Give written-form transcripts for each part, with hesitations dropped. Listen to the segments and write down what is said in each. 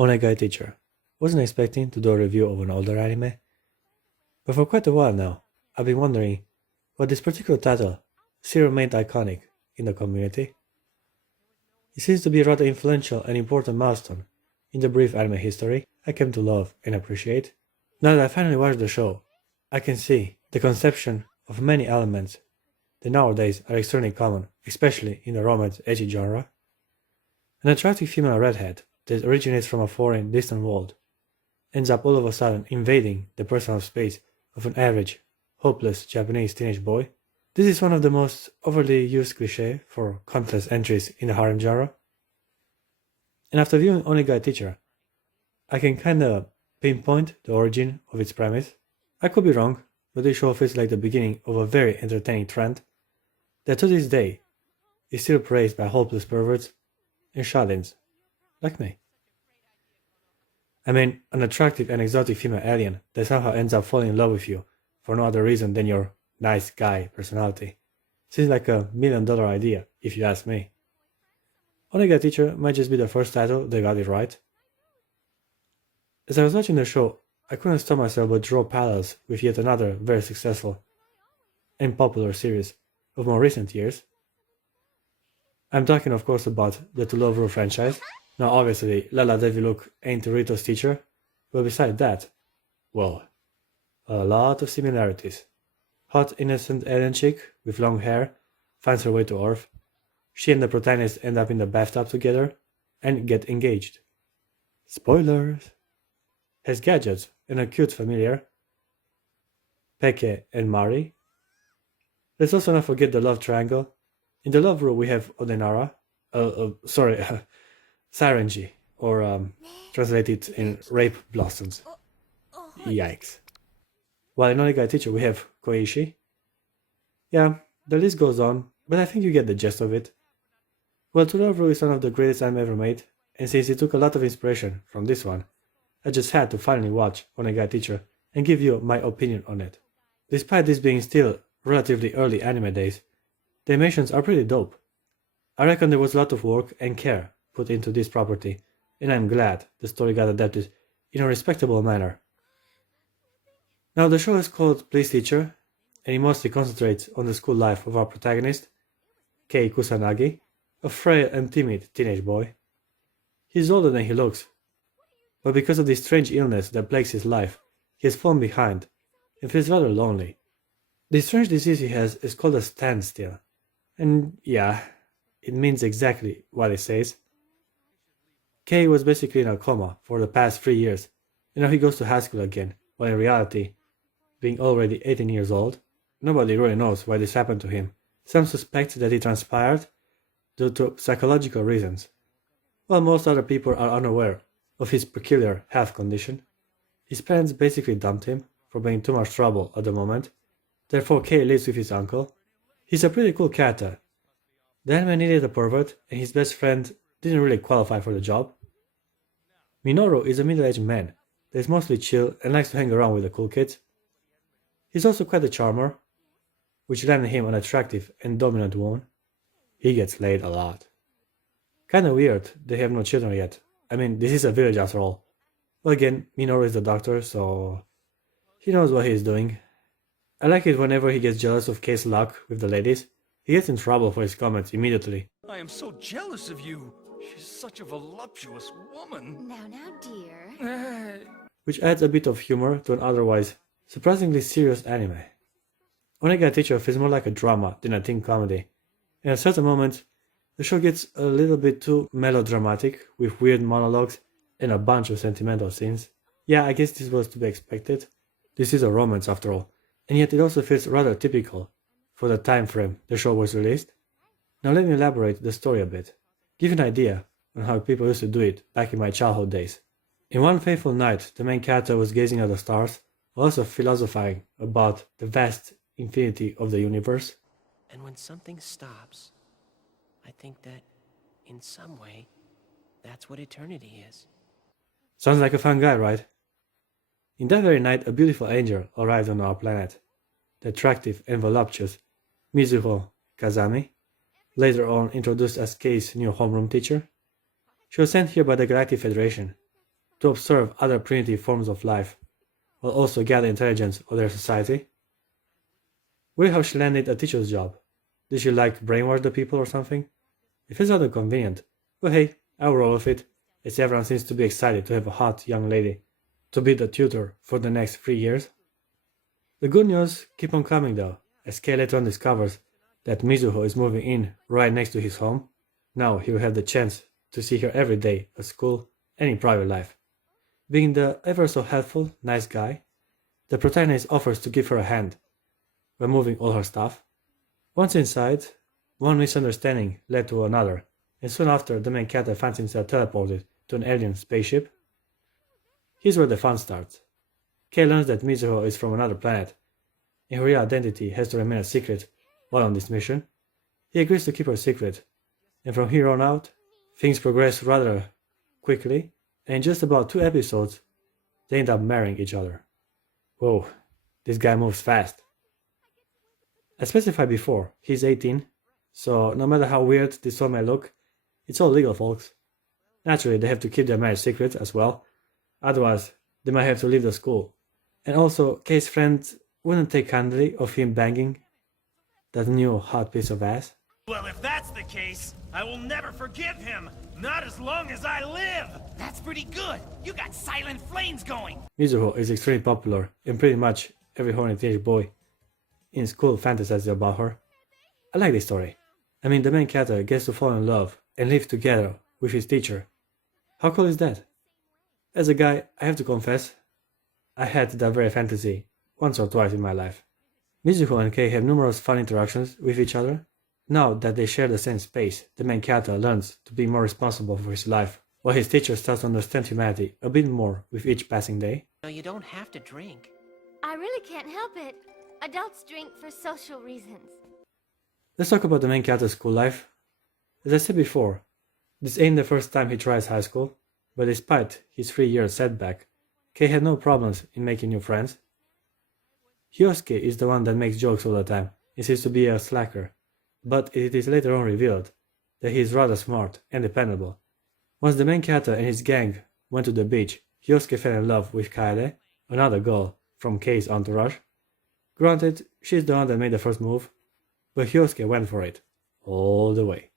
Onegai teacher. Wasn't expecting to do a review of an older anime, but for quite a while now, I've been wondering what this particular title still remained iconic in the community. It seems to be a rather influential and important milestone in the brief anime history I came to love and appreciate. Now that I finally watched the show, I can see the conception of many elements that nowadays are extremely common, especially in the romance ecchi genre. An attractive female redhead that originates from a foreign, distant world ends up all of a sudden invading the personal space of an average, hopeless Japanese teenage boy. This is one of the most overly used cliché for countless entries in the harem genre. And after viewing Onegai Teacher, I can kinda pinpoint the origin of its premise. I could be wrong, but this show feels like the beginning of a very entertaining trend that to this day is still praised by hopeless perverts and shut-ins like me. I mean, an attractive and exotic female alien that somehow ends up falling in love with you for no other reason than your nice guy personality. Seems like $1 million idea, if you ask me. Onegai Teacher might just be the first title that got it right. As I was watching the show, I couldn't stop myself but draw parallels with yet another very successful and popular series of more recent years. I'm talking of course about the To Love Ru franchise. Now obviously, Lala Deviluk ain't Rito's teacher, but beside that, well, a lot of similarities. Hot innocent alien chick with long hair finds her way to Earth. She and the protagonist end up in the bathtub together and get engaged. Spoilers! Has gadgets and a cute familiar, Peke and Mari. Let's also not forget the love triangle. In the love rule we have Odenara, Sarenji, or translated in rape blossoms. Yikes. While in Onegai Teacher we have Koishi. Yeah, the list goes on, but I think you get the gist of it. Well, To Love Ru is one of the greatest anime ever made, and since it took a lot of inspiration from this one, I just had to finally watch Onegai Teacher and give you my opinion on it. Despite this being still relatively early anime days, the animations are pretty dope. I reckon there was a lot of work and care put into this property, and I'm glad the story got adapted in a respectable manner. Now the show is called Please Teacher, and it mostly concentrates on the school life of our protagonist, Kei Kusanagi, a frail and timid teenage boy. He's older than he looks, but because of this strange illness that plagues his life, he has fallen behind and feels rather lonely. The strange disease he has is called a standstill, and yeah, it means exactly what it says. Kei was basically in a coma for the past 3 years, and now he goes to high school again, while in reality, being already 18 years old, nobody really knows why this happened to him. Some suspect that it transpired due to psychological reasons, while most other people are unaware of his peculiar health condition. His parents basically dumped him for being too much trouble at the moment, therefore Kei lives with his uncle. He's a pretty cool character. The anime needed a pervert, and his best friend didn't really qualify for the job. Minoru is a middle-aged man that is mostly chill and likes to hang around with the cool kids. He's also quite a charmer, which landed him an attractive and dominant woman. He gets laid a lot. Kinda weird they have no children yet. I mean, this is a village after all. Well again, Minoru is the doctor, so he knows what he's doing. I like it whenever he gets jealous of Kei's luck with the ladies. He gets in trouble for his comments immediately. I am so jealous of you. She's such a voluptuous woman. Now, dear. Which adds a bit of humor to an otherwise surprisingly serious anime. Onegai Teacher feels more like a drama than a teen comedy, and at certain moments, the show gets a little bit too melodramatic with weird monologues and a bunch of sentimental scenes. Yeah, I guess this was to be expected. This is a romance after all, and yet it also feels rather typical for the time frame the show was released. Now let me elaborate the story a bit, give you an idea on how people used to do it back in my childhood days. In one fateful night, the main character was gazing at the stars, also philosophizing about the vast infinity of the universe. And when something stops, I think that, in some way, that's what eternity is. Sounds like a fun guy, right? In that very night, a beautiful angel arrived on our planet. The attractive and voluptuous Mizuho Kazami, later on introduced as Kei's new homeroom teacher. She was sent here by the Galactic Federation to observe other primitive forms of life, while also gather intelligence of their society. Weird how she landed a teacher's job. Did she like brainwash the people or something? It feels rather convenient, but hey, I'll roll with it, as everyone seems to be excited to have a hot young lady to be the tutor for the next 3 years. The good news keep on coming though, as Kei later on discovers that Mizuho is moving in right next to his home. Now he will have the chance to see her every day at school and in private life. Being the ever so helpful, nice guy, the protagonist offers to give her a hand when moving all her stuff. Once inside, one misunderstanding led to another, and soon after the main character finds himself teleported to an alien spaceship. Here's where the fun starts. Kei learns that Mizuho is from another planet, and her real identity has to remain a secret while on this mission. He agrees to keep her secret, and from here on out, things progress rather quickly, and in just about 2 episodes, they end up marrying each other. Whoa, this guy moves fast. As specified before, he's 18, so no matter how weird this one may look, it's all legal, folks. Naturally, they have to keep their marriage secret as well, otherwise they might have to leave the school. And also, Kei's friend wouldn't take kindly of him banging that new hot piece of ass. Well, if that's the case, I will never forgive him. Not as long as I live. That's pretty good. You got silent flames going. Mizuho is extremely popular, and pretty much every horny teenage boy in school fantasizes about her. I like this story. I mean, the main character gets to fall in love and live together with his teacher. How cool is that? As a guy, I have to confess, I had that very fantasy once or twice in my life. Mizuho and Kei have numerous fun interactions with each other. Now that they share the same space, the main character learns to be more responsible for his life, while his teacher starts to understand humanity a bit more with each passing day. No, you don't have to drink. I really can't help it. Adults drink for social reasons. Let's talk about the main character's school life. As I said before, this ain't the first time he tries high school, but despite his 3-year setback, Kei had no problems in making new friends. Hyosuke is the one that makes jokes all the time and seems to be a slacker, but it is later on revealed that he is rather smart and dependable. Once the main character and his gang went to the beach, Hyosuke fell in love with Kaede, another girl from Kei's entourage. Granted, she's the one that made the first move, but Hyosuke went for it, all the way.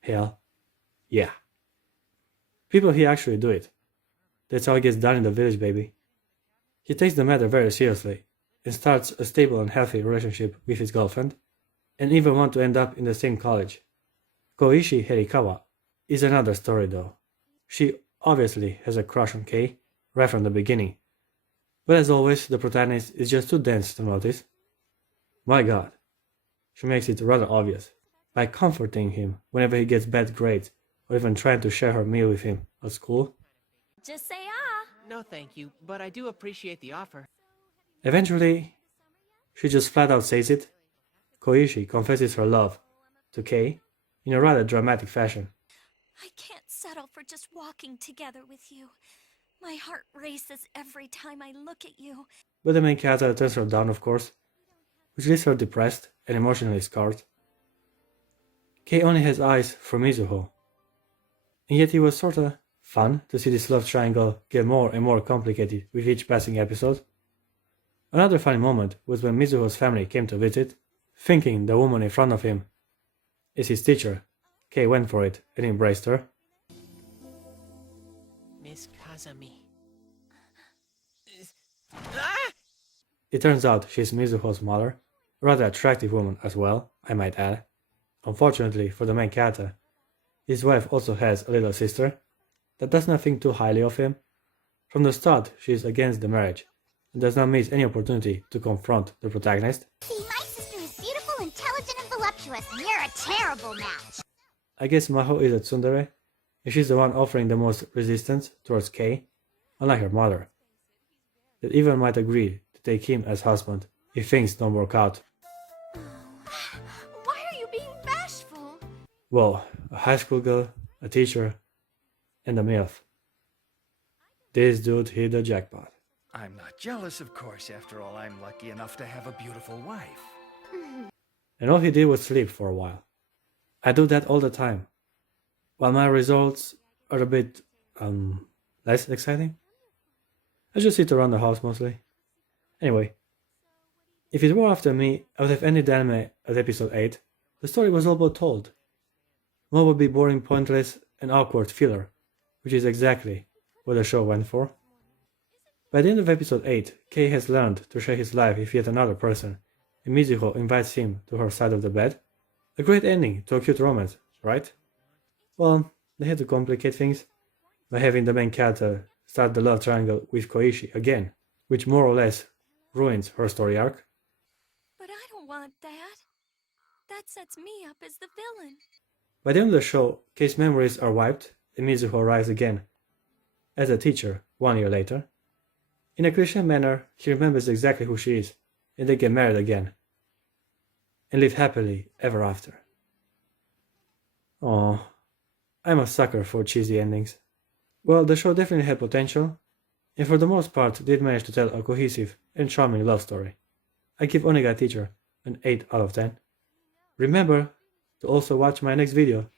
Hell, yeah. People here actually do it. That's how it gets done in the village, baby. He takes the matter very seriously, and starts a stable and healthy relationship with his girlfriend, and even want to end up in the same college. Koichi Hirikawa is another story though. She obviously has a crush on Kei, right from the beginning, but as always the protagonist is just too dense to notice. My god, she makes it rather obvious, by comforting him whenever he gets bad grades, or even trying to share her meal with him at school. Just say ah. No, thank you, but I do appreciate the offer. Eventually, she just flat out says it. Koichi confesses her love to Kei in a rather dramatic fashion. I can't settle for just walking together with you. My heart races every time I look at you. But the main character turns her down, of course, which leaves her depressed and emotionally scarred. Kei only has eyes for Mizuho, and yet it was sorta fun to see this love triangle get more and more complicated with each passing episode. Another funny moment was when Mizuho's family came to visit. Thinking the woman in front of him is his teacher, Kei went for it and embraced her. Miss Kazami. It turns out she's Mizuho's mother, a rather attractive woman as well, I might add. Unfortunately for the main character, his wife also has a little sister that does not think too highly of him. From the start, she is against the marriage and does not miss any opportunity to confront the protagonist. See, my sister is beautiful, intelligent, and voluptuous, and you're a terrible match. I guess Maho is a tsundere, and she's the one offering the most resistance towards Kei, unlike her mother, that even might agree to take him as husband if things don't work out. Why are you being bashful? Well, a high school girl, a teacher, and a MILF. This dude hit the jackpot. I'm not jealous, of course. After all, I'm lucky enough to have a beautiful wife. And all he did was sleep for a while. I do that all the time. While my results are a bit, less exciting. I just sit around the house mostly. Anyway, if it were after me, I would have ended the anime at episode 8. The story was all but told. More would be boring, pointless, and awkward filler, which is exactly what the show went for. By the end of episode 8, Kei has learned to share his life with yet another person, and Mizuho invites him to her side of the bed. A great ending to a cute romance, right? Well, they had to complicate things by having the main character start the love triangle with Koichi again, which more or less ruins her story arc. But I don't want that. That sets me up as the villain. By the end of the show, Kei's memories are wiped and Mizuho arrives again as a teacher 1 year later. In a cliche manner, he remembers exactly who she is, and they get married again and live happily ever after. Aww, I'm a sucker for cheesy endings. Well, the show definitely had potential, and for the most part did manage to tell a cohesive and charming love story. I give Onegai Teacher an 8 out of 10. Remember to also watch my next video